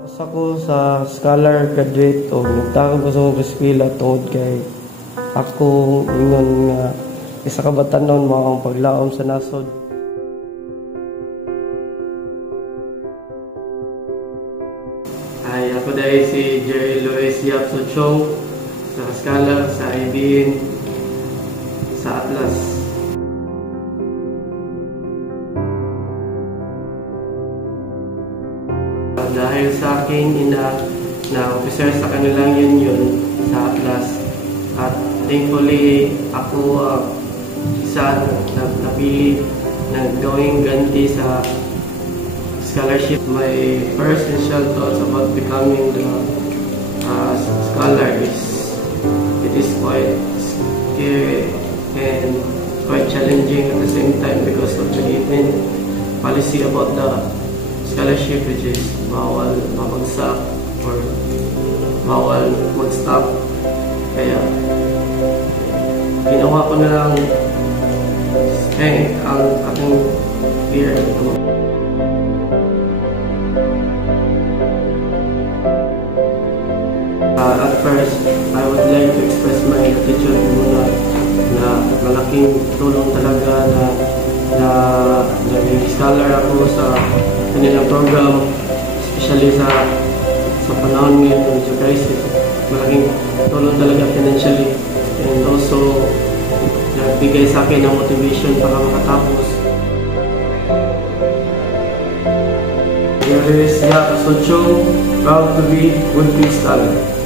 Usa ko sa scholar graduate o nagtakag ko sa akong eskwela tungod kay ako ingon nga isa ka batanon mo akong paglaom sa nasod. Ay, ako dahil si Jerry Luis Yapso Chong sa scholar sa IBN sa Atlas. Dahil sa akin na officer sa kanilang union sa Atlas at thankfully ako isa na napili ng gawing ganti sa scholarship. My first initial thoughts about becoming the scholar is it is quite scary and quite challenging at the same time because of the given policy about the scholarship, which is bawal mabagsak or bawal mag-stop. Kaya ginawa ko na lang strength ang aking fear. At first, I would like to express my gratitude muna na malaking tulong talaga na naging scholar ako sa kanilang program, especially sa panahon ngayon ng medyo crisis. Malaking tulong talaga financially and also nagbigay sa akin ng motivation para makatapos. Here is Yapso Chong, proud to be Woodbridge Scholar.